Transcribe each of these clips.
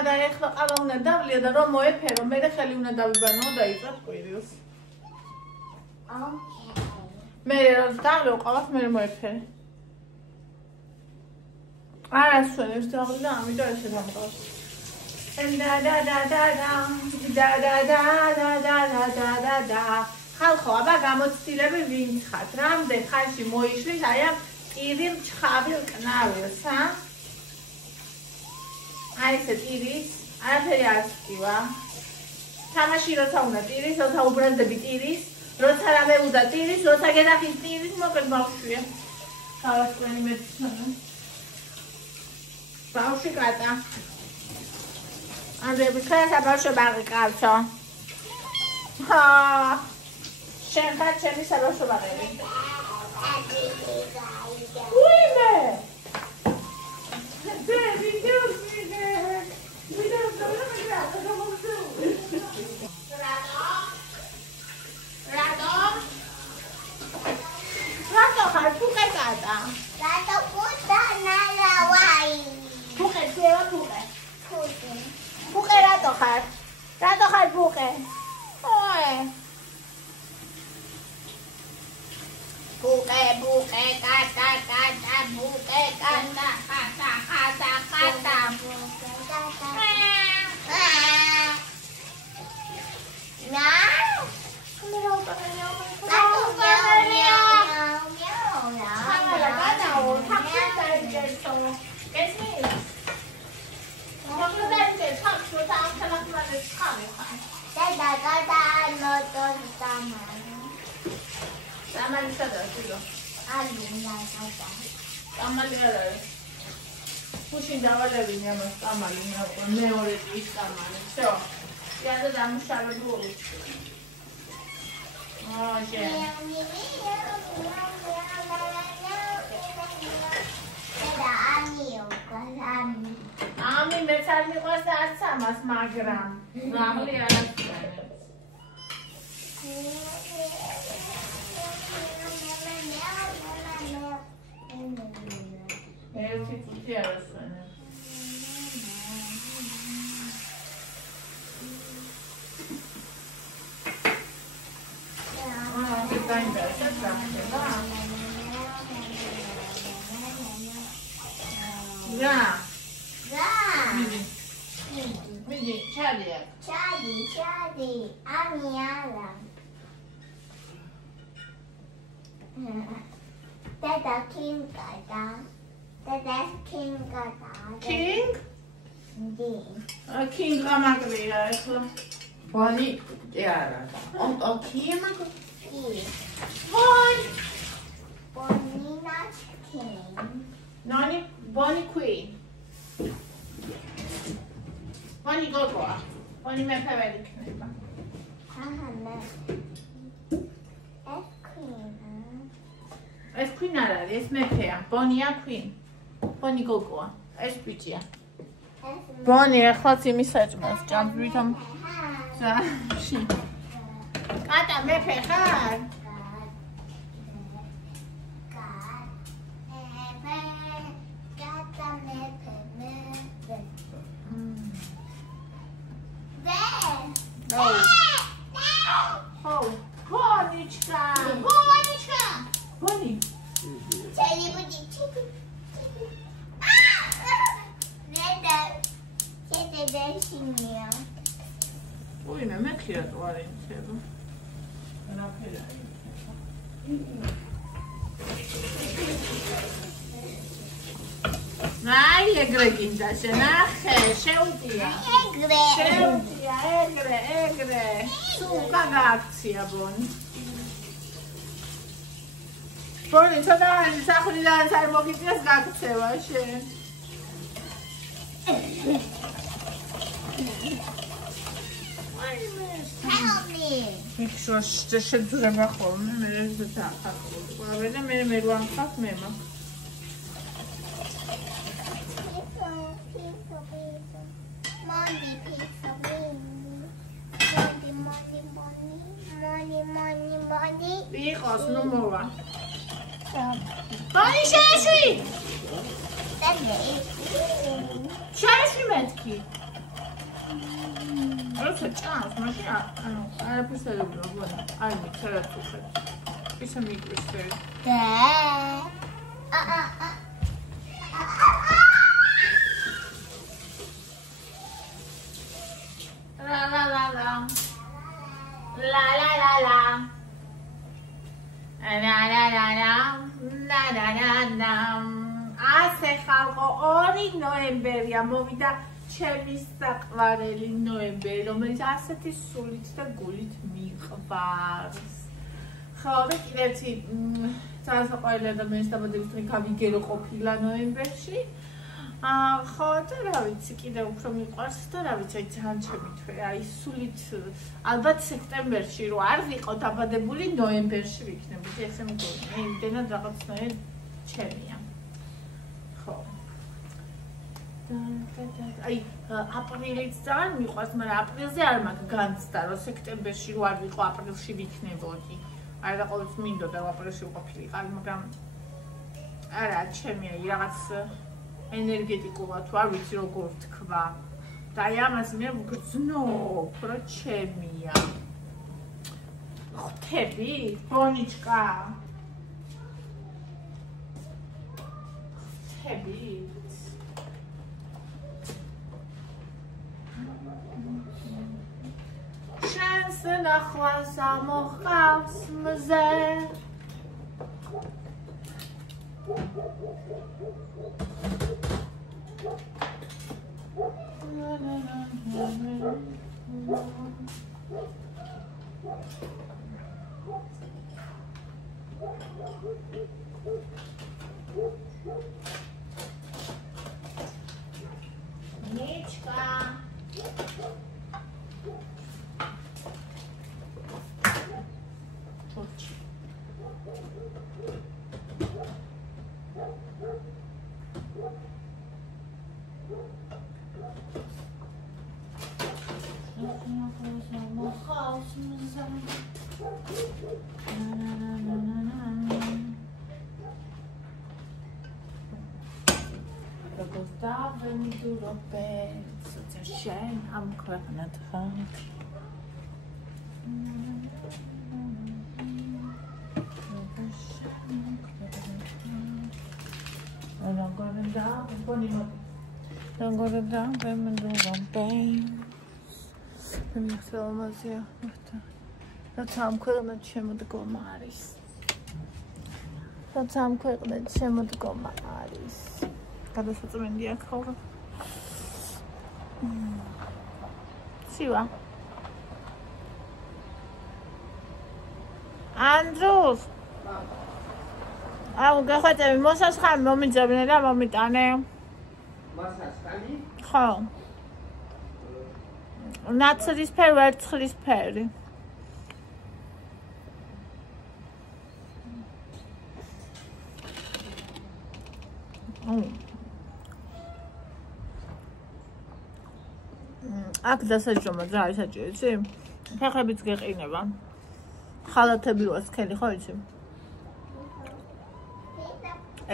და ეხლა ყავა უნდა დავლია და რომ მოეფერო, მე ხელი უნდა დავიბანო და იწვევ კვირილს. მე რომ დავლევ ყავას მე მოეფერე. არა სვენებს დავლი და ამიტომ ესე გამყავს. და ხალხო, აბა გამოცდილები ვინ ხართ? რამდენ ხანში მოიშლის აი ამ ტირილ ჩხავილ კნავილს, ა? აი ესე ტირის, არაფერი არ გქივა. თამაში როცა უნდა ტირის, როცა უბრალდები ტირის, როცა რამე უნდა ტირის, როცა გენახის ტირის, მოკლედ ბავშვია. თავასწლიანი მეცნობა. ბავშვი კატა. ანდრეები ხერხა ბავშვები აღიკავსო. შენ ხარ ჩემი საბავშვობაღები. უიმე! რატო ხარ ფუყე კატა? რატო ფუყე ნალავაი? ფუყე ცევა ფუყე. ფუყე რატო ხარ? რატო ხარ ფუყე? ოე. Buke, buke, kata, kata, buke, kata, kata, kata, kata, buke, kata. Nah, kamu tahu apa yang aku Sama bisa dah juga. Sama dia dah. Pusing dah ada punya mas sama dia. Ni orang itu sama ni. So, dia ada dalam sahabat dulu. Oh, je. Ami besar ni kau sahaja sama semagram. Ramu dia ada. Eu te pedi ela, Sônia. Ah, você tá em casa, tá? Já. Já. Midi, Charlie. Charlie. Amiala. Dada King Gada. Dada King Gada. King? King. King Ramaglia, ecco. Bonnie, Chiara. Kim? Bonina King. Noni, Bonnie Queen. Bonnie Gogo. Bonnie me favorite kneba. ეს Queen არ არის, ეს მეფეა. Bonnie-ა Queen. Bonnie Gogo-ა. ეს ბიჭია. Bonnie ახლაც იმის საჭმელს ჭამს, ვითომ ძაში. კატა მეფე ხარ? Bonnička! Bonnie. Ui, me mekhirat oare imkheba. Rapera. Ai, egre gindaše, nahe, šeutija. Egre. Suka akcija, Boni. Boni, ცოტა სახლიდან არ მოგიწევს გაქცევა შენ. Help me. იქ შეძრება ხოლმე, მე ეს დაახახო. ყველა მე რო ამხავ მე მაგ. Money. Იყოს, ნუ მოვა. ბონი შეეშვი. შეეშვი მეთქი. როცა ჭამს, მაშინ ანუ არაფერს არ ებრძვა ბონი. აი მიცერა თუხებს. ისე მიგვის ფერი. La la la la. La la la la. La la la la. La la la la. ასე ხალხო 2 ნოემბერია მოვიდა ჩემი საყვარელი ნოემბერი, რომელიც ასეთი სულით და გულით მიყვარს. ხო, და კიდევ ერთი ძალიან საყვარელი ადამიანის დაბადების დღე გავიგერო ყოფილა ნოემბერში. ხო, და რა ვიცი, კიდევ უფრო მიყვარს და რა ვიცი, აი ძალიან ჩემი თვე, აი სულით ალბათ სექტემბერში რო არ ვიყო დაბადებული, ნოემბერში ვიქნებოდი, ესე მგონი, იმდენად რაღაცნაირად ჩემია. ხო. აი აპრილიც ძალიან მიყვარს, მაგრამ აპრილზე არ მაქვს განცდა, რომ სექტემბერში რო არ ვიყო, აპრილში ვიქნებოდი. არ და ყოველთვის მინდოდა აპრილში ვყოფილიყარ, მაგრამ არა, ჩემია რაღაც ენერგეტიკულად არ ვიცი როგორ თქვა. და აი ამას მე ვგრძნობ, რომ ჩემია. ხვდები? ბონიჩკა. ხვდები? შენს ნახვას ამოყავს მზე. Ничка. Wenn du noch bist, so sehr schön am Körper dran. Und dann gehen da, wenn du noch bist. Wenn ich so mal sehe, das haben Körper schon mit Gomaris. Das haben Körper schon mit Gomaris. გადასაწმენდია ხოლმე. სივა. ანდრუს. აუ გახვეწები მოსასხამი მომიძებნე და მომიტანე. მოსასხამი? ხო. ნაცრისფერი, ვერცხლისფერი. აქ დასაჯდომად რა არის საჭირო, იცი? ფეხებიც გეყინება. ხალათები როა სქელი ხო იცი?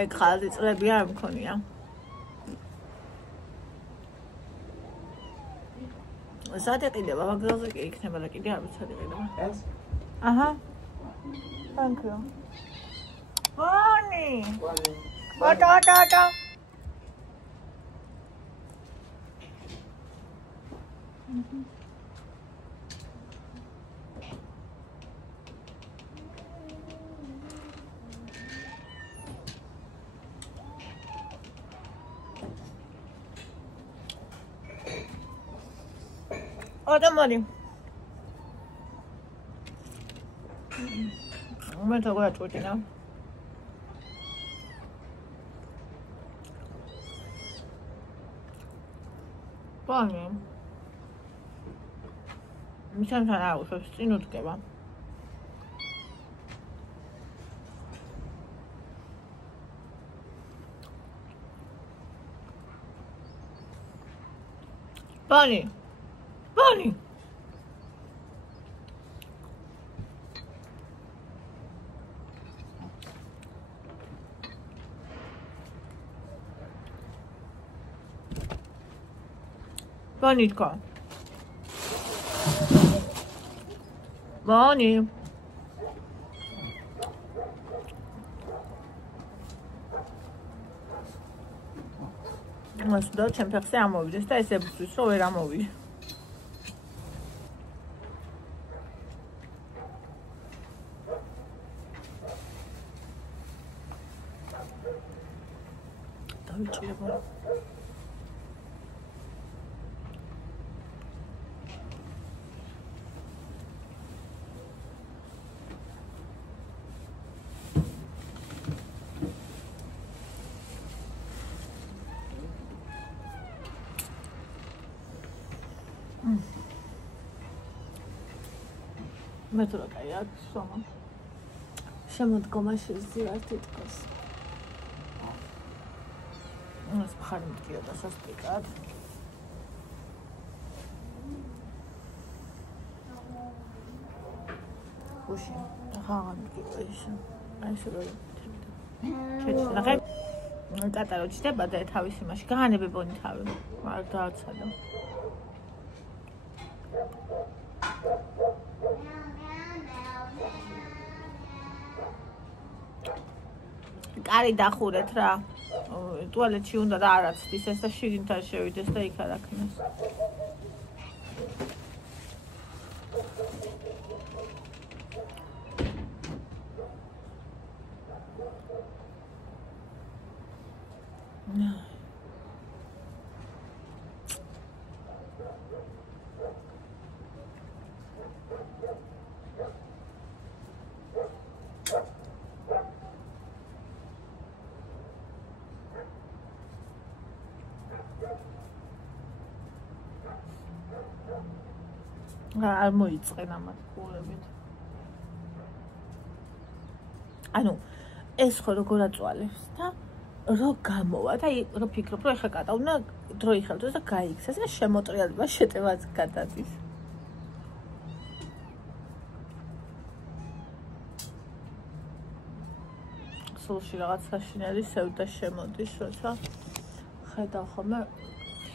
ეგ ხალათი წლები არ მქონია. სად ეყიდება, მაგალზე კი იქნება და კიდე არ ვიცი სად ეყიდება. ეს? აჰა. Thank you. Bonnie. Bonnie. Odamori. მე თქო აწუჭინა. ბონი. მისანთან არ უშვებს წინ უდგება. ბონი. Bonnie. Boni tko. Boni. მას და ჩემ ფეხზე ამოვიდეს და ეს ებუსვის რომ ვერ ამოვიდე. დავიჭირებო. მე თუ რა კაი აქვს სომა. შემოდგომა შეძიარ თითქოს. ეს მხარი მткиო და სასტიკად. უში აღარ მткиო ეს. აი ეს რო ჩეჩნახე. კატარო ჩდება და თავის იმაში გაანებებონი თავი. არ დააცადო. კარი დახურეთ რა. ტუალეტში უნდა და არაცდის ეს და შიგნით არ შევიდეს და იქ არ აქნას. არ მოიწყენ ამათ ყურებით. ანუ ეს ხო როგორ აწვალებს და რო გამოვა და რო ფიქრობ რომ ეხა კატა უნდა დრო იხელთოს და გაიქცეს და შემოტრიალება შეტევაც გადადის. სულში რაღაც საშინელი სევდა შემოდის, როცა ხედავ ხოლმე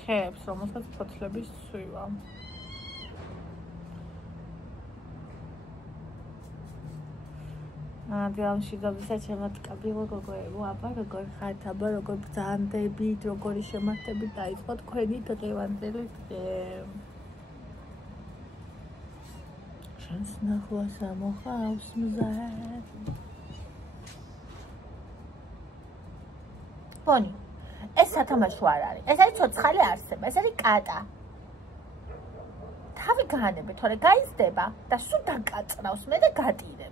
ხეებს, რომელსაც ფოთლების სვივა. დიალში დავისაჩემატკაბი როგორ აბა როგორ ხართ აბა როგორ ბრძანდებით როგორი შემართებით დაიწყო თქვენი დღევანდელი დღე შენს ნახვას ამოხავს მზად ბონი ეს სათამაშო არ არის ეს არის ცოცხალი არსება ეს არის კატა თავი გაანებე თორე გაიზდება და სულ დაკაწრავს მე და გატირებს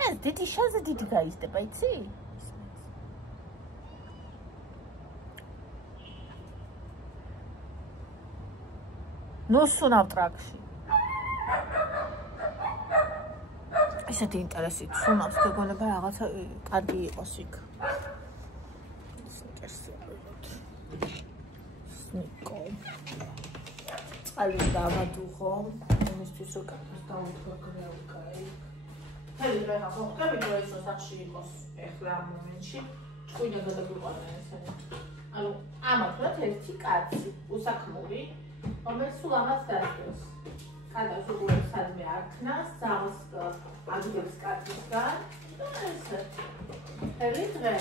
ეს დიდი შანსი დიდი გაიზდება, იცი? ნუ სუნავ ტრაქში. ესეთი ინტერესი სუნავს, გეგონება რაღაცა კარგი იყოს იქ. სნიკო. წყალი დავადუღო, იმისთვის რომ კაცს დავუდგო კაი. Heli vera მოხდები რომ ეს სახში იყოს ეხლა ამ მომენტში ჭკვინა გადაგვიყვანა ესენი. ანუ ამათ რა ერთი კაცი უსაქმური რომელიც სულ ამას დაიწყოს. კატას უყურებს სადმე არქნას, ძაღლს აგდებს კაცისგან და ესე. heli დღე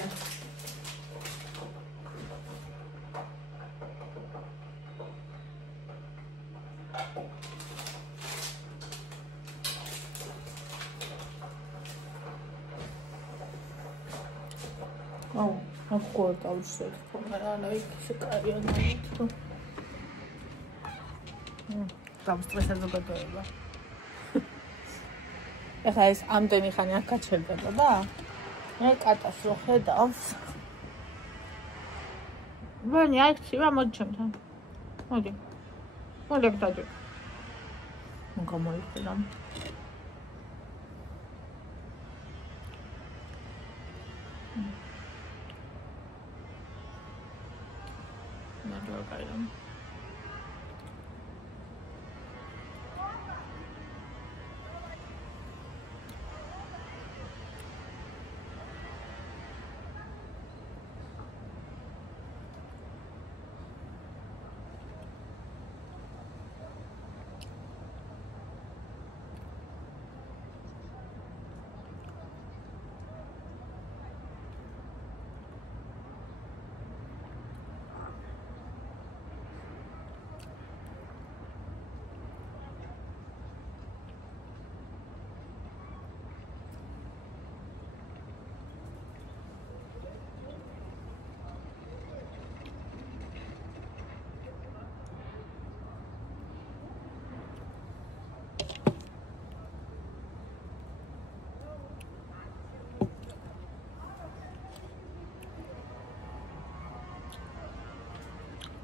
აკوار დავშევ ხოლმე ისე კარია ნაირო დავსტრესა ზოგადოება ეხლა ეს ამდენი ხანი არ გაჩერდება და მე კატას რო ხედავს ვანი აქცია მოდი ჩემთან მოდი დაჯერ მოგამოიხდა Item.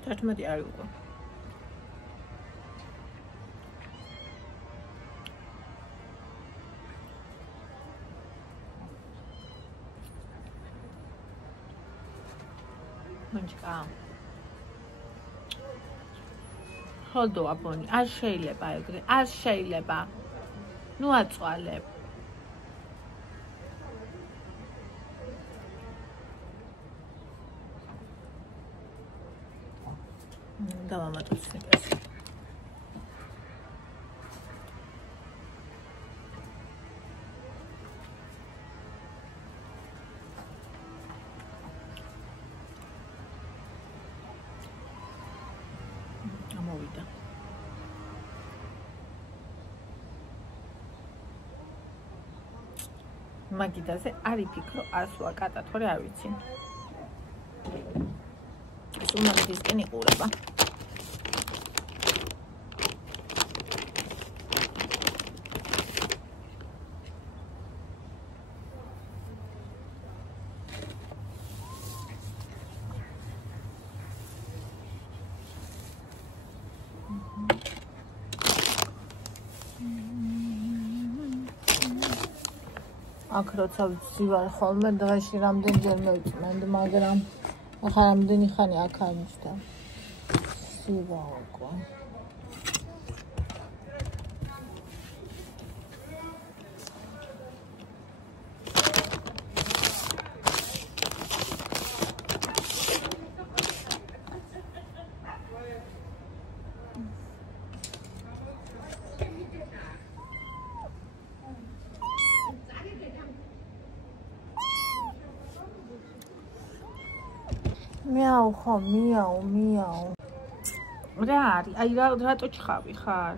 11 არის უკვე. მონჩკა. ხოდო აბონი, არ შეიძლება ეგრე, არ შეიძლება. ნუ აწვალებ. დავამატოთ სნიკერს. ამოვიდა. მაგიდაზე არ იფიქრო ასვა კატა, თორე არ ვიცი. სულამიდისკენ იყურება. აქ როცა ვცივარ ხოლმე დღეში რამდენჯერმე ვწმენდი, მაგრამ ახლა რამდენი ხანი აქ არ მისდა. სივა უკვე. მიაუ ხო, მიაუ. რა არის? აი რატო ჩხავი ხარ?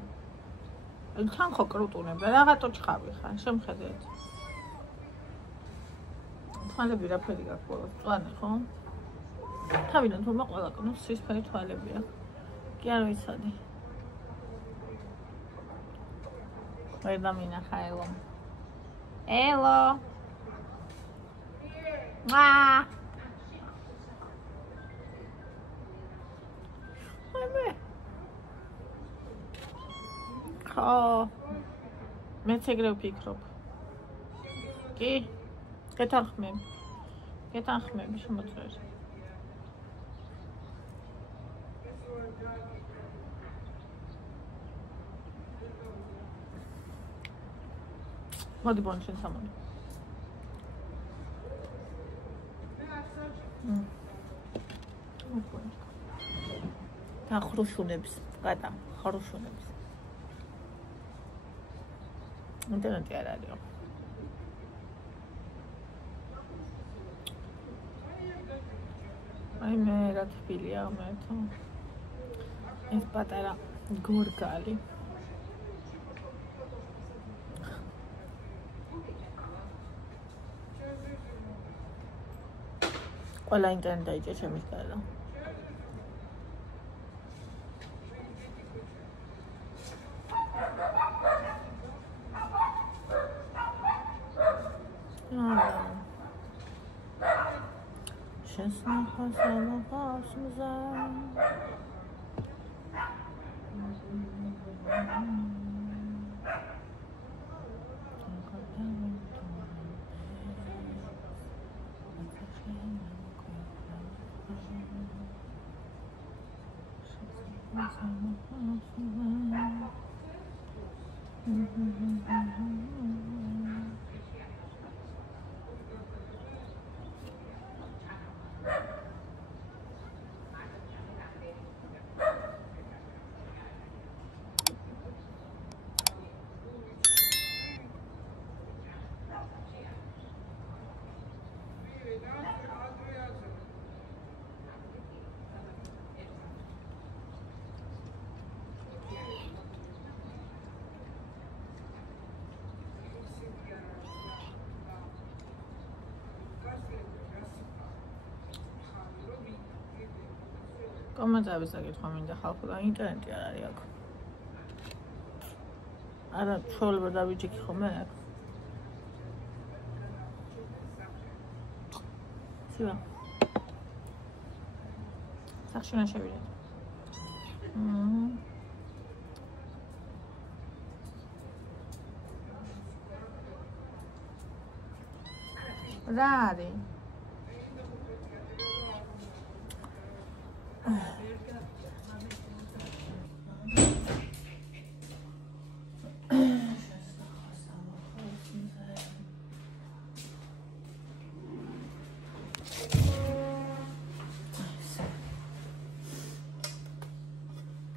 თან ხო კრუტუნებ, რატო ჩხავი ხარ? შემხედეთ. თვალები რაფერი გაქვს ბოლოს? მწვანე ხო? თავიდან თურმე ყველა კნოს სისფერი თვალებია. კი არ ვიცოდი. ვერ დამინახა ელო. ელო. მეც ეგრე ვფიქრობ. კი? გეთანხმები შემოწერ. მოდი ბონჩენ სამონი. და ხრუშუნებს, გადამ, ხრუშუნებს. ინტერნეტი არ არის. აი მე რა თბილია მეთო. ეს პატარა გორგალი. ყველა ინტერნეტი დაიჭე ჩემის გარდა. კომენტარებს აკითხვა მინდა ხალხო და ინტერნეტი არ არის აქ. არა, ჩვეულებრივ დავიჯექი ხოლმე აქ. ცივა. სახში უნდა შევიდეთ. რა არის?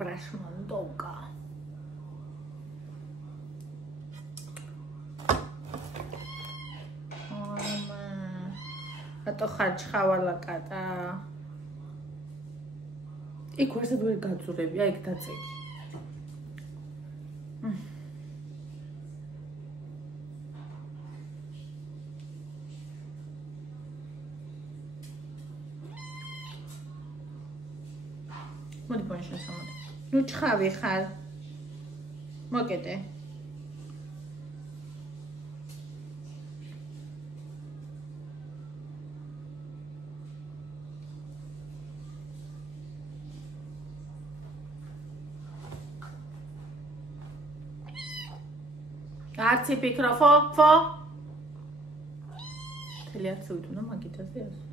Прашмандовка. Ато ხარჩხავალა კატა. იქ ვერსად ვერ გაწურებია, იქ დაწეგი. მოდი ბონიშა სამოდი. ნუ ჩხავი ხარ. მოკეთე. Arți microfon, fo. Te le-ați uitat, nu mă ghitați de asta.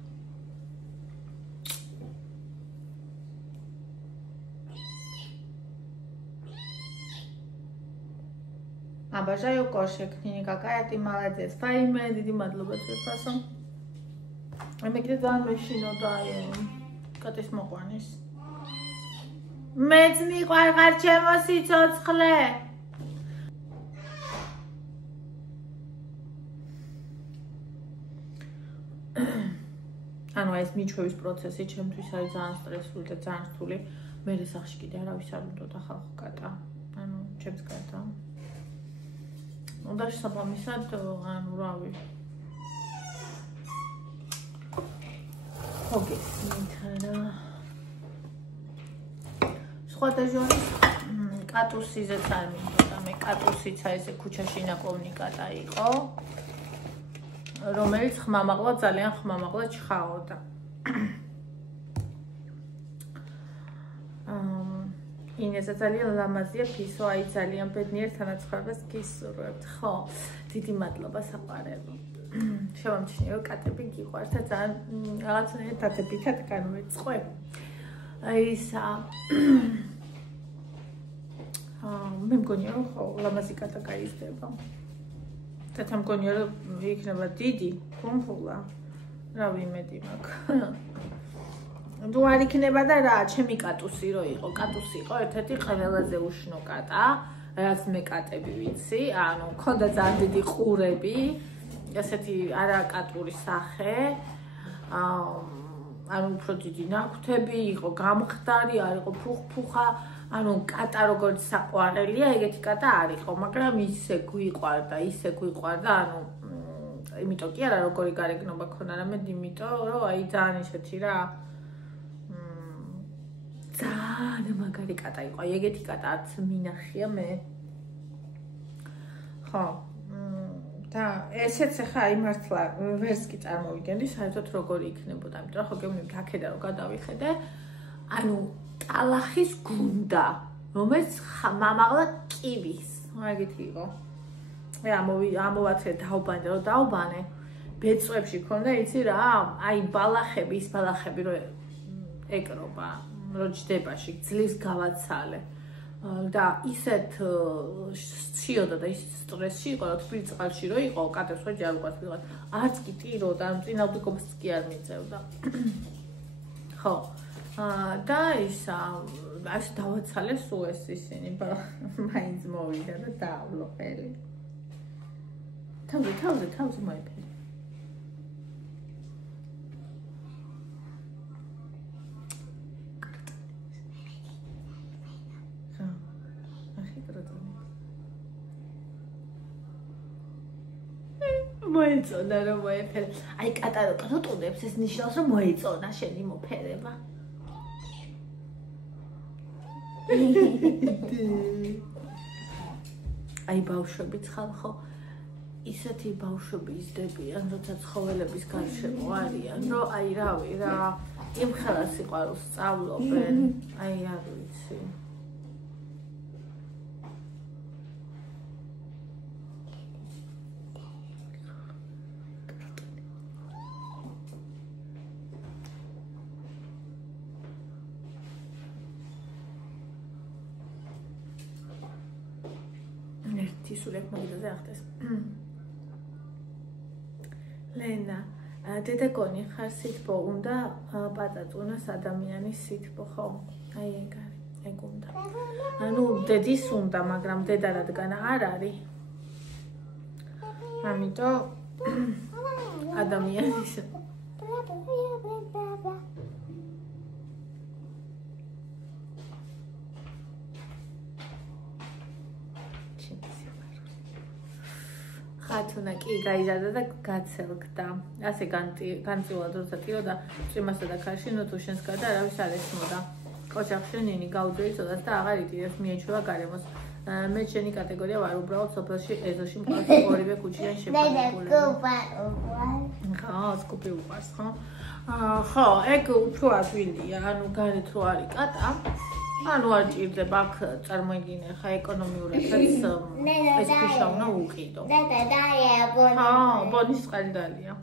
Обожаю кошек. Какая ты молодец. Фаиме, დიდი მადლობა თქვენსო. მე კიდე ძალიან მეშინო და კატის მოყვანის. მეც მიყვარხარ ჩემო სიცოცხლე. ანუ ეს მიჩვევის პროცესი ჩემთვის არის ძალიან სტრესული და ძალიან რთული. მე სახში კიდე არავის არ უნდა ხალხო კატა. ანუ ჩემს კატა. უნდა შესაბამისად, ანუ რავი. მითარა. სხვათა ჟორი კატუსიზეც არ მინდოდა. მე კატუსიცა ესე ქუჩაში ნაკოვნი კატა იყო. რომელიც ხმამაღლა ძალიან ხმამაღლა ჩხაოდა. ინესა ძალიან ლამაზია ფისო, აი ძალიან ბედნიერ თანაცხრებას გისურვებთ. ხო, დიდი მადლობა საყვარელო. შევამჩნიე რომ კატები გიყვართ და ძალიან რაღაცნაირად დადებითად განვეწყო. ისა მე მგონია რომ ხო ლამაზი კატა გაიზრდება. და მგონია რომ იქნება დიდი ფუმფულა. რავი იმედი მაქვს. თუ არ იქნება და რა, ჩემი კატუსი რო იყო, კატუსი იყო ერთ-ერთი ყველაზე უშნო კატა, რაც მე კატები ვიცი, ანუ მქონდა ძალიან დიდი ყურები, ესეთი არა კატური სახე, ანუ უფრო დიდი ნაკვთები, იყო გამხდარი, არ იყო ფუხფუხა, ანუ კატა როგორც საყვარელია, ეგეთი კატა არ იყო, მაგრამ ისე გვიყვარდა, ანუ იმიტომ კი არა როგორი გარეგნობა ქონა, რამედ იმიტომ რომ აი ძალიან ისეთი რა ძალიან მაგარი კატა იყო. აი ეგეთი კატა არც მინახია მე. ხო. და ესეც ახლა აი მართლა ვერც კი წარმოვიდგენდი საერთოდ როგორი იქნებოდა, იმიტომ რომ ხო გეუბნებით აქედან რომ გადავიხედე, ანუ ტალახის გუნდა, რომელიც მამაღლა კივის. ეგეთი იყო. მე ამოვაცრე დაუბანე, ბეწვებში ქონდა, იცი რა, აი ბალახები, ის ბალახები რო ეკრობა. რო ჯდებაში ძლივს გავაცალე და ისეთ სჩიოდა და ისეთ სტრესში იყო რომ თბილ წყალში რო იყო კატებს ხო ჯერ უყურს ვიღაც არც კი ტიროდა ან წინავდიკობას კი არ მიწევდა ხო და ისა ეს დავაცალე სულ ეს ისინი მაინც მოვიდა და დაავლო ხელი თავზე მოიფერე მოეწონა რომ მოეფერე. აი კატა რო კრუტუნებს ეს ნიშნავს რომ მოეწონა შენი მოფერება. აი ბავშვებიც ხალხო ისეთი ბავშვები იზრდებიან, როცა ცხოველების გარშემო არიან, რომ აი რავი რა იმ ხელას სიყვარულს სწავლობენ, აი არ ვიცი. ისულებ მოგიდაზე ახდეს. ლენა, დედაკონი ხარ სითბო უნდა პატაწუნას ადამიანის სითბო ხო? აი ეგ უნდა. ანუ დედის უნდა, მაგრამ დედა რადგან არ არის. ამიტომ ადამიანის ხათუნა კი გაიზარდა და გაცელკდა. ასე განწილად როცა ტიროდა წვიმასა და ქარში, ნუ თუ შენს გარდა არავის არ ესმოდა. ოჯახში ნინი გაუძვირიცოდას და აღარ იტირებს, მიეჩვევა გარემოს. მე შენი კატეგორია ვარ, უბრალოდ სოფელში ეზოში მყავს ორივე ქუჩიდან შეფარებული. ხო, სკუპი უყვარს, ხო? ხო, ეგ უფრო ადვილია, ანუ გარეთ რო არის კატა. ანუ არ ჭირდება აქ წარმოიდგინე ხა ეკონომიურადაც ეს ქვიშა უნდა უყიდო. ხო, ბონის ყალდალია.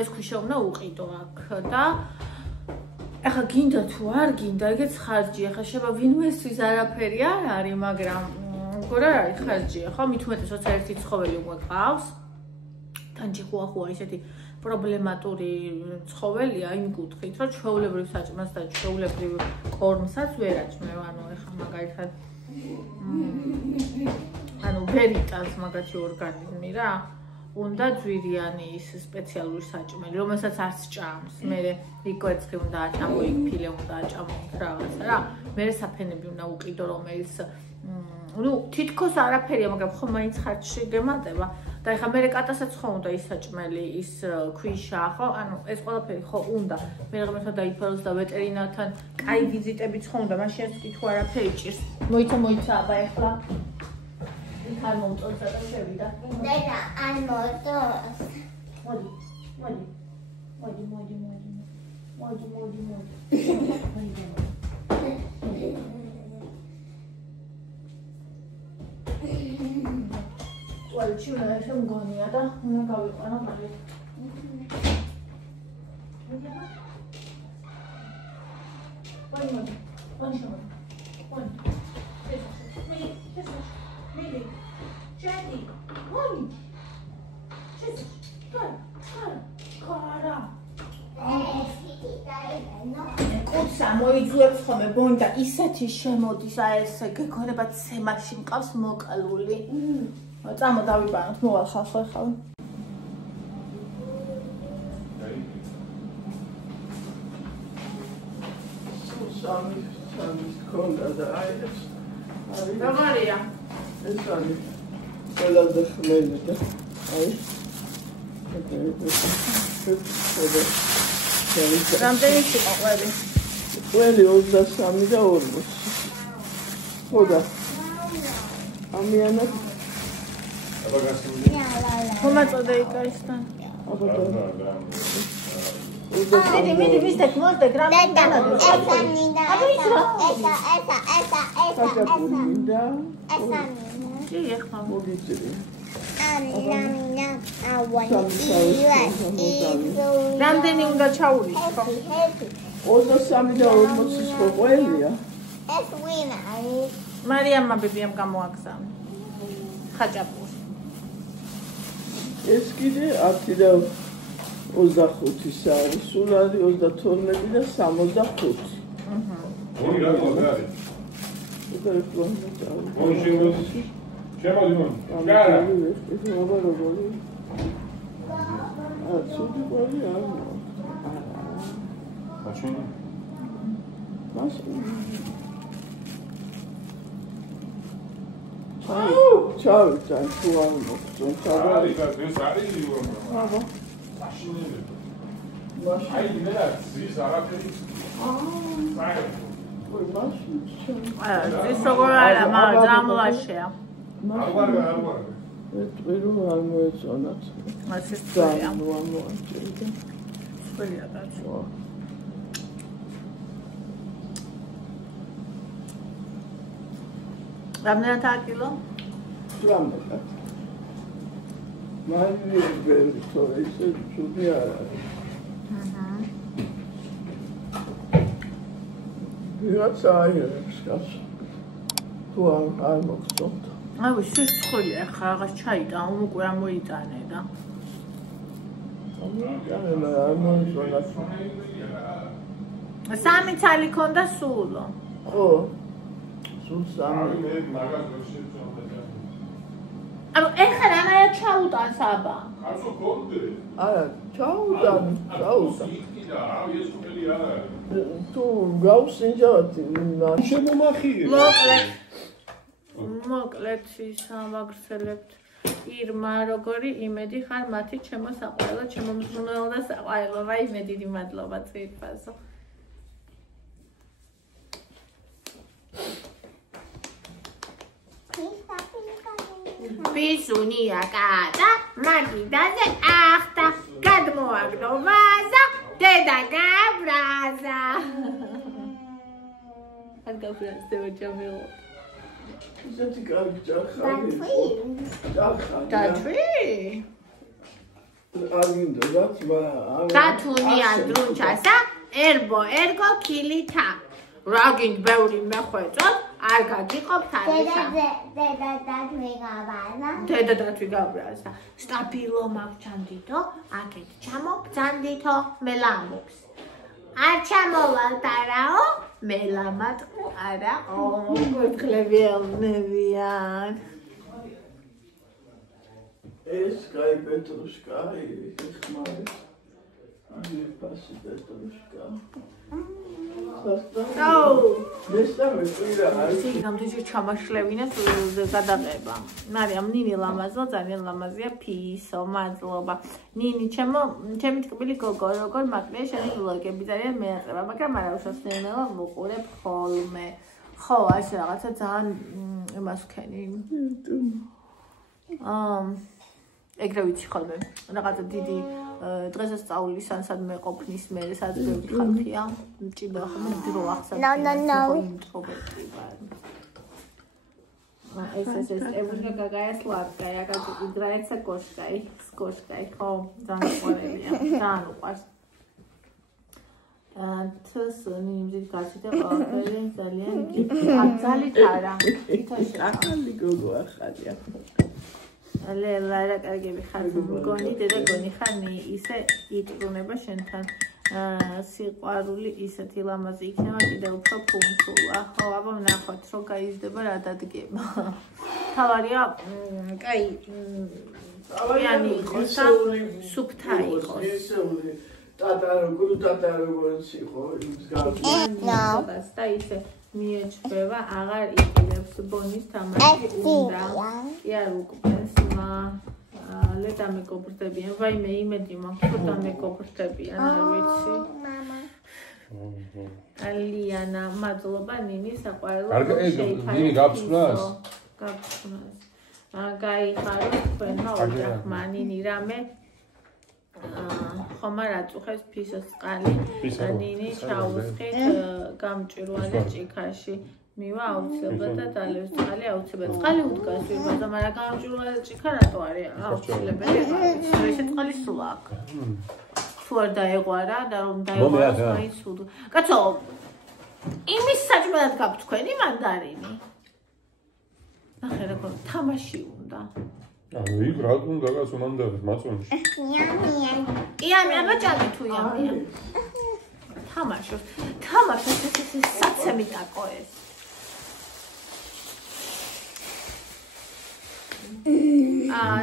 ეს ქვიშა უნდა უყიდო აქ და ახლა გინდა თუ არ გინდა, ეგეც ხარჯია. ხა შევა ვინმესთვის არაფერი არ არის, მაგრამ გორა არის ხარჯია, ხო? მით უმეტეს როცა ერთი ცხოველი უკვე ყავს. თანჯიხუახუა ისეთი პრობლემატური ცხოველია იმ კუთხით, რომ ჩვეულებრივ საჭმელს და ჩვეულებრივ კორმსაც ვერ აჭმევ, ანუ ეხა მაგალითად ანუ ვერ იტანს მაგათი ორგანიზმი რა. უნდა ძვირიანი ის სპეციალური საჭმელი, რომელსაც არც ჭამს. მე იქ კვერცხი უნდა აჭამო, იქ ფილე უნდა აჭამო, რაღაცა რა. მე საფენები უნდა უყიდო, რომელიც ну თითქოს არაფერია, მაგრამ ხო მაინც ხარჯში გემატება. და ეხლა მე კატასაც ხო უნდა ის საჭმელი, ის ქვიშა, ხო? ანუ ეს ყველაფერი ხო უნდა. მე ღმერთთან დაიფაროს და ვეტერინართან კაი ვიზიტებიც ხო უნდა, მაშინ კი თუ არაფერი ჭირს. მოიცა აბა ეხლა. იქ არ მომწონს და შევიდა. დედა არ მომწონს. მოდი. Well, you know, I'm going to go. I'm going to მოიძუებს ხოლმე ბონდა ისეთი შემოდის აი ესე გექონება ცემაში მყავს მოკალული. წამო დავიბანოთ, მოვალ ხალხო ეხლა. სამის კონდა და აი ეს. როგორია? ეს არის ყველაზე ხმელი და აი. რამდენი შეყველი? ყველი 23 და 40. ხოდა. ამიანად მომაწოდე იქაისთან. მიდი ვისდეთ მოსდე გრამი დანადო. კი ეხლა მოგიწევი. რამდენი უნდა ჩაულისო? 23 და 40 ხო ყველია. ეს ვინ არის? მარიამმა ბებიამ გამოაგზავნა. ხაჭაპური. ეს კიდე 10 და 25-ის არის, სულ არის 32 და 65. ორი რა არის? ეს არის პლანეტა. ორი შემოდის. შემოდიმონ. გარა. ეს აბა როგორი? ცუდი ყოლი არა. აჩვენე. მას ჩავიწან თუ არ მოხდო ჩავარი და ეს არის ლიوان აბა მაშინები აი მე ზის არაფერი ოი მაშინ ეს როგორ არა მამლაშია არ ვარ ეტყვირო არ მოეწონათ ასე სწორია ნუ ამოაჭრე სწორია კაცო რამდენადაა კილო? რამდენად? მან თორე ისე ცუდი არ არის. ვიღაც აიღებს გას. თუ არ მოგწონთ. აი სისხლი ახლა რაღაც ჩაიტა, უკვე ამოიტანე და. არ მომწონა. სამი ცალი ქონდა სულო. ხო. სულ სამი. ანუ ეხლა რამაა ჩაუტან საბა? ხარცო კონდე. არა, ჩაუტან. თუ გავსინჯავთ შემომახიე. მოკლედ ისა ვაგრძელებთ. ირმა როგორი იმედი ხარ მათი ჩემო საყვარელო, ჩემო მზრუნველო და საყვარელო, რა იმედი მადლობა წირფასო. ბიზუნია კატა, მაგიდაზე ახტა, გადმოაგდო ვაზა, დედა გაბრაზა. არ გავფრინდე ჯამილო. ისეთი კარგი ჯახარი. დაჩვი? არ მინდა რაც დათუნია დრუნჩასა, ერბო ერგო კილითა. რა გინდ ბევრი მეხვეწოთ, არ გაგიყოფთ არისა. დედა დათვი გაბრაზა. დედა დათვი გაბრაზა. სტაბილო მაგჩანდითო, აქეთ ჩამობძანდითო, მელამობს. არ ჩამოვალთ არაო, მელამატყუ არაო. გულხლები ელნებიან. ეს კაი პეტრუშკა, ხმარი. ძირფასი პეტრუშკა. აუ მესამე კვირა არის. სიგამდეში ჩამაშლევინა გადაღება. მარიამ ნინი ლამაზო, ძალიან ლამაზია ფისო, მადლობა. ნინი ჩემი ტკბილი გოგო, როგორ მაკლია შენი ვლოგები, ძალიან მეაწერა, მაგრამ არა უშავს ნელ-ნელა ვუყურებ ხოლმე. ხო, ასე რაღაცა ძალიან იმას ვქენი. ეგრე ვიცი ხოლმე. რაღაცა დიდი დღესასწაულის ან სადმე ყოფნის მე სადმე ხალხია მჭირდა ხოლმე დრო ახსოვს ეს ევგენია გაგაია სლავკაია გაგიძრაეცა კოშკაი ხო ძალიან უყვარელია ძალიან უყვარს თსონი იმის გასიტა ყველაფერი ძალიან აკძალით არა თვითონ ახალი გოგო ახალია ლელა რა კარგები ხარ მგონი დედა გონი ხარ ისე იწუნება შენთან სიყვარული ისეთი ლამაზი იქნება კიდევ უფრო ფუნქცია ხო აბა ნახოთ რომ გაიზრდება რა დადგება თავარია კაი yani იყოს და სუფთა იყოს ტატა როგორც იყო ის გავს და ისე მიეჩვევა აღარ იყიდებს ბონის თამაში უნდა კი არ უკბეს ლედა მეკოპრდებიან ვაიმე იმედი მაქვს რომ დამეკოპრდებიან არ ვიცი ალიანა მადლობა ნინი საყვარელო ნინი გაფსვნას გაიხარო თქვენმა ოჯახმა ნინი რამე ხომა რაწუხეს ფისოს წყალი ნინი ჩაუსხით გამჭვირვალე ჭიქაში მივა აუცილებლად და დალევს წყალი აუცილებლად წყალი უდგას ვიბადა მაგრამ გამჭვირვალე ჭიქა რატო არის აუცილებელი ისე წყალი სულ აქვს თუ არ დაეღვარა და რომ დაეღვაროს მაინც სულ კაცო იმის საჭმელად გაქვთ თქვენი მანდარინი ნახე როგორ თამაში უნდა აი, რა უნდა გასულ მანდარინს მაწონში. იანი, აბა ჭამი თუ იანი. თამაშობს ეს საცემი დაკო ეს.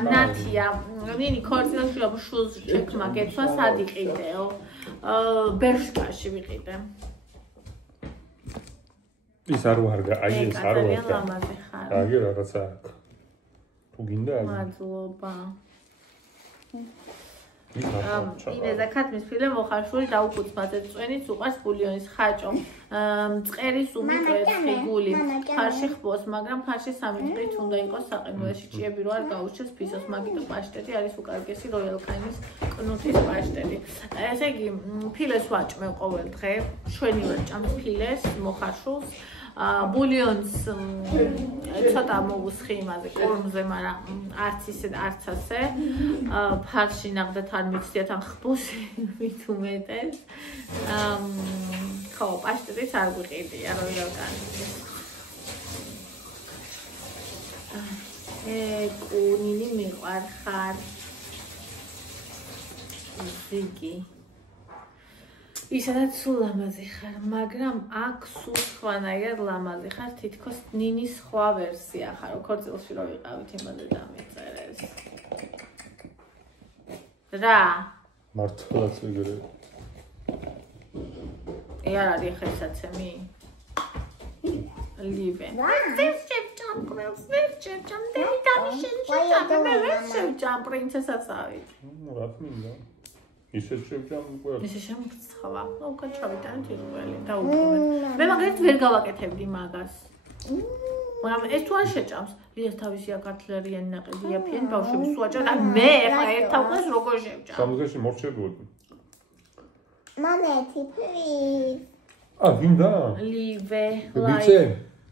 ნათია, ნინი ქორწინებაში შულს ჩექმა გეცვა სად იყიდეო? ბერშკაში ვიყიდე. ის არ ვარგა, აი ეს არ ვარგა. ლამაზი ხარ. აი რაღაცა აქვს. გინდა მადლობა ინეზა ქათმის ფილე მოხარშული დაუხუცმაზე წვენიც უყარს ბულიონის ხაჭო მწყერის უმიტყვებს ხიგული ფარში ხბოს მაგრამ ფარში სამი დღით უნდა იყოს საყინოეში ჭიები რო არ გაუჩეს ფისოს მაგიტო პაშტეტი არის უკარგესი როიალ კანის კნუთის პაშტეტი ესე იგი ფილეს ვაჭმევ ყოველ დღე შვენი ვაჭამს ფილეს მოხარშულს ბულიონს ცოტა მოვუსხი იმაზე კორმზე, მაგრამ არც ისე არც ასე. ფარში ნახდათ არ მიცდიათ ან ხბულში მით უმეტეს. ხო, პაშტეტიც არ გვიყიდია, რომ გავკანე. კუნინი მიყვარხარ. ზიგი. ისედაც სულ ლამაზი ხარ, მაგრამ აქ სულ სხვანაირად ლამაზი ხარ, თითქოს ნინის სხვა ვერსია ხარ, ქორწილში რო ვიყავით იმაზე დამეწერეს. რა? მართლაც ეგრე. არ არის ხესაცემი? ლივე. პრინცესასავით. რა თქმა ისე შევჭამ უკვე. ისე შემგცხვა. უკან ჩავიტანეთ იღველი და უბრალოდ. მე მაგალითად ვერ გავაკეთებდი მაგას. მაგრამ ეს თუ არ შეჭამს, ის თავისი აკათლერიანი ნაყიდია ფიენ ბავშვების სუაჭა და მე ხა ერთაუკეს როგორ შევჭამ. სამგზაში მორჩებოდი. მამეთი, please. გინდა? ლივე, ვიცე?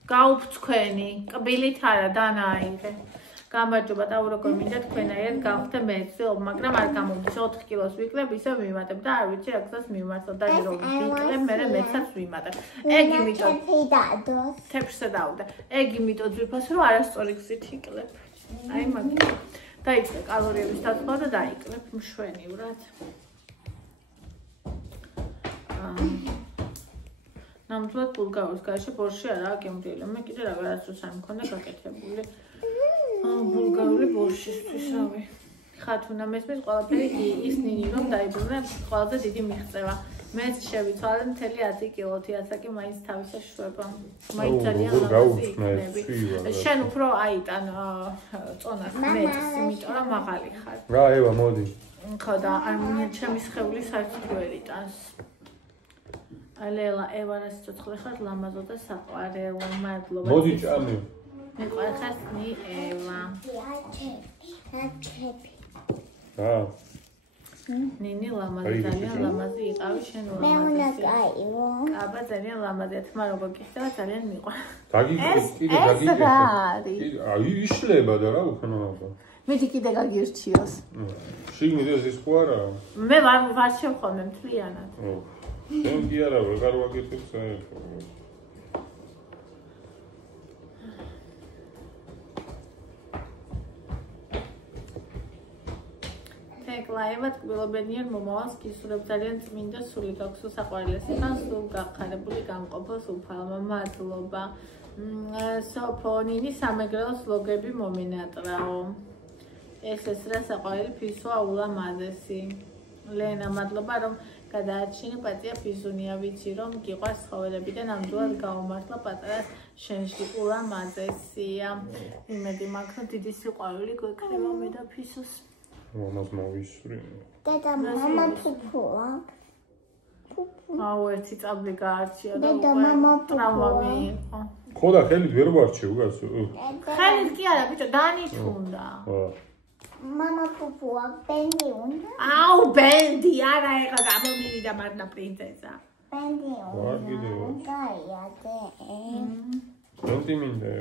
გაუფრთხენი, კბილით არა დანაიღე. გამარჯობა და როგორ მინდა თქვენაირად გავხდე მეცე, მაგრამ არ გამომდის 4 კილოს ვიკლებ, ისე ვიმატებ და არ ვიცი რა გზას მიმართო და რომ ვიკლებ, მე მეცაც ვიმატებ. ეგ იმიტომ თეფშზე დავდა. ეგ იმიტომ ძვირფას რომ არასწორი გზით იკლებ. აი მაგით. დაიწყე კალორიების დაცვა და დაიკლებ მშვენივრად. ნამდვილად ბულგარიის გარშე ბორში არაა გემრიელი. მე კიდე რაღაცას არ მქონდა გაკეთებული. ბულგარული ბორშისთვის, რავი. ხათუნა მესმის ყველაფერი ის ნინი რომ დაიბრუნა ყველაზე დიდი მიღწევა. მეც შევიცვალე მთელი 10 კილო, თიასაკი მაინც თავისა შვება. მაინც ძალიან ლამაზი იქნები. შენ უფრო აიტან წონას მეც, იმიტომ რომ მაღალი ხარ. რა ევა მოდი. ხო და არ ჩემი სხეული საერთოდ ვერ იტანს. ალელა ევარას ცოცხლე ხარ ლამაზო და საყვარელო, მადლობა. მოდი ჭამე. მიყვარხარ ნი ევა. ნინი ლამაზი ძალიან ლამაზი იყავი შენ ლამაზი. მე უნდა გაიო. აბა ძალიან ლამაზია, თმა როგორ გიხდება ძალიან მიყვარს. დაგიგეთ კიდე დაგიგეთ. აი იშლება და რა უქნობა. მეტი კიდე გაგირჩიოს. შიგნით ეს ხო არა? მე ვარ შევხომე მთლიანად. შენ კი არა ვეღარ ვაკეთებ საერთოდ. ლაევად კბილობენიერ მომავალს გისურვებ ძალიან წმინდა სული გაქვს საყვარელესი ხან სულ გაყარებული გამყოფოს უფალმა მადლობა. სოფონინი სამეგრელოს ლოგები მომინატრაო. ეს რა საყვარელი ფისოა ულამაზესი. ლენა მადლობა რომ გადააჩინე პატია ფიზუნია ვიცი რომ გიყვარს ცხოველები და ნამდვილად გაუმართლა პატარა შენში ულამაზესია. იმედი მაქვს რომ დიდი სიყვარული გვექნება მე და ფისოს. მამას მოვისვრი. დედა მამა ფუფუა. აუ ერთი წაბლი გაარჩია და დედა მამა ტრაუმა მიიღო. ხო და ხელით ვერ ვარჩევ გასო. ხელით კი არა ბიჭო დანიჩუნდა. მამა ფუფუა ბენდი უნდა. აუ ბენდი არა ეხლა გამომივიდა მარნა პრინცესა. ბენდი ვარ კიდევ. გაია დე. ბენდი მინდა.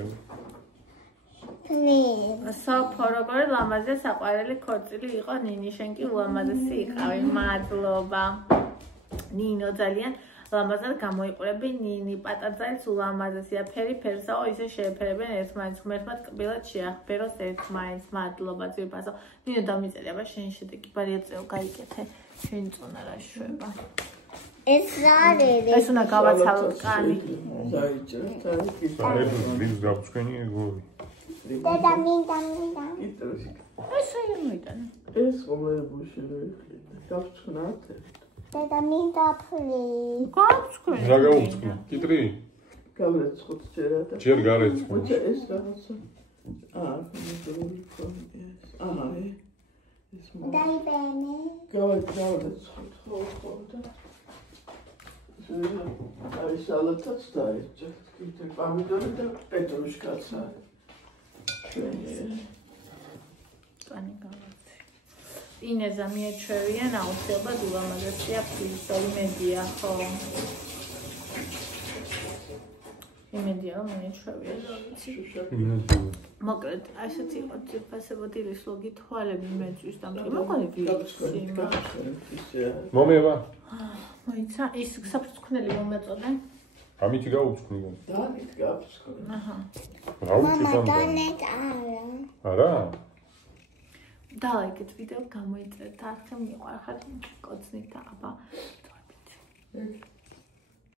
სოფო როგორ ლამაზია საყვარელი ქორწილი იყო ნინი შენ კი ულამაზესი იყავი მადლობა. ნინო ძალიან ლამაზად გამოიყურები ნინი პატარძალის ულამაზესია ფერი ფერსაო ისე შეეფერებენ ერთმანეთს ღმერთმად კბილად შეახბეროს ერთმანეთს მადლობა ძვირფასო. ნინო დამიწერება შენ შედეგი ბარიაწეო გაიკეთე შენ წონა რა შვება. ეს რა არის? ეს უნდა გავაცალოთ კანი. დაიჭერეთ თარიღი. საერთოდ ვინც გავწვენი ეგორი. დედა მინდა. ეს აი მოიტანა. ეს ყოველბუში რო იხიდა. გავწვნათ. დედა მინდა please. გავწვენი. რა გავუწვნა? კიტრი? გავრეცხოთ ჯერა და ჯერ გარეცხო. მოჭა ეს რაღაცა. ეს დაიბენე. გავაცხოთ ხო და აი სალათაც დაიჭერთ. კიდე პომიდორი და პეტრუშკაც არის. კანი გავაცე. ინეზა მიეჩვევიან აუცილებლად ულამაზესია ფისო იმედია ხო. იმედია რომ მეჩვევია რა ვიცი. მოკლედ, ასეთი იყო ძირფასებო დილის ლოგი თვალები მეწვის და მოგონი ვიცი. მომევა. მოიცა ის საფრთხელი მომეწოდე. ამითი გაუწვნი. დანით გაფსკო. აჰა. მამა დანეთ არა. დალაიქეთ ვიდეო გამოიწერეთ. არც მიყვარხარ კოცნით და აბა.